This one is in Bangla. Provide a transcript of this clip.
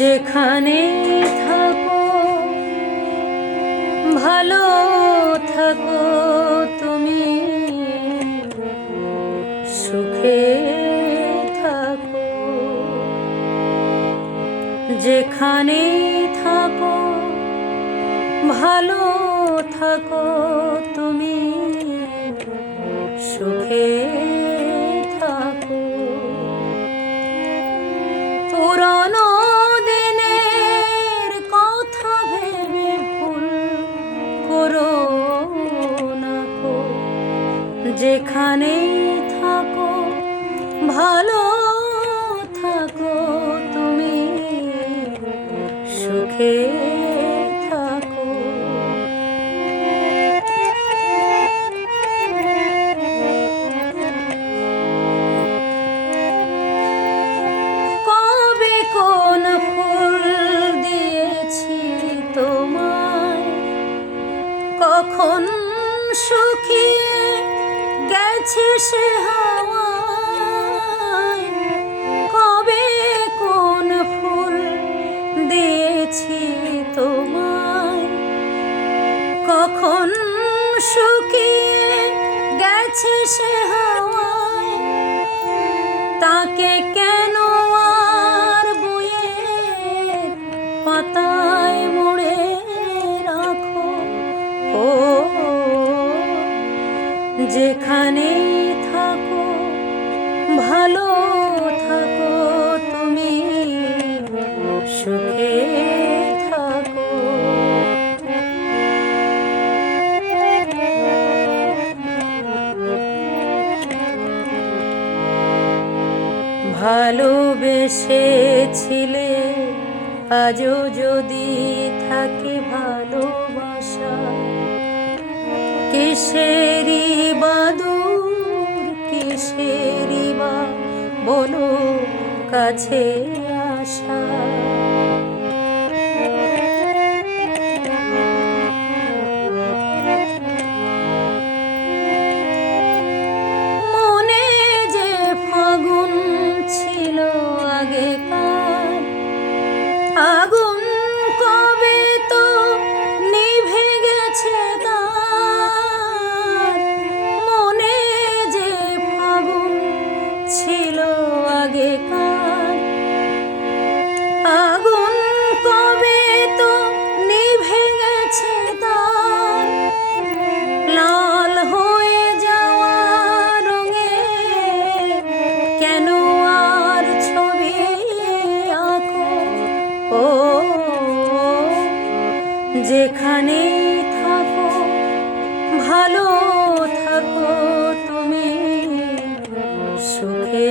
যেখানে থাকো ভালো থাকো তুমি, সুখে থাকো। যেখানে থাকো ভালো থাকো তুমি, সুখে থাকো। পুরনো দিনের কথা ভেবে ভুল করো না গো। যেখানে থাকো ভালো থাকো তুমি, সুখে থাকো। কবে কোন ফুল দিয়েছি তোমায়, কখন শুকিয়ে গেছে সে হাওয়ায়। কবে কোন ফুল দিয়েছি তোমায়, কখন শুকিয়ে গেছে সে হাওয়ায়। তাকে কেন আর বইয়ের পাতায় মুড়ে রাখো। ও যেখানে থাকো ভালো থাকো তুমি, সুখে থাকো। ভালোবেসেছিলে আজও যদি থাকে ভালোবাসা, কিসেরি বা দূর কিসেরি বা বলো কাছে আসা। মনে যে ফাগুন ছিল আগেকার, আগুন কবে তো নিভে গেছে তার। মনে যে ফাগুন ছিল আগেকার, আগুন কবে তো নিভে গেছে তার। লাল হয়ে যাওয়া রঙে কেন আর ছবি আঁকো। ও যেখানে থাকো ভালো থাকো তুমি, সুখে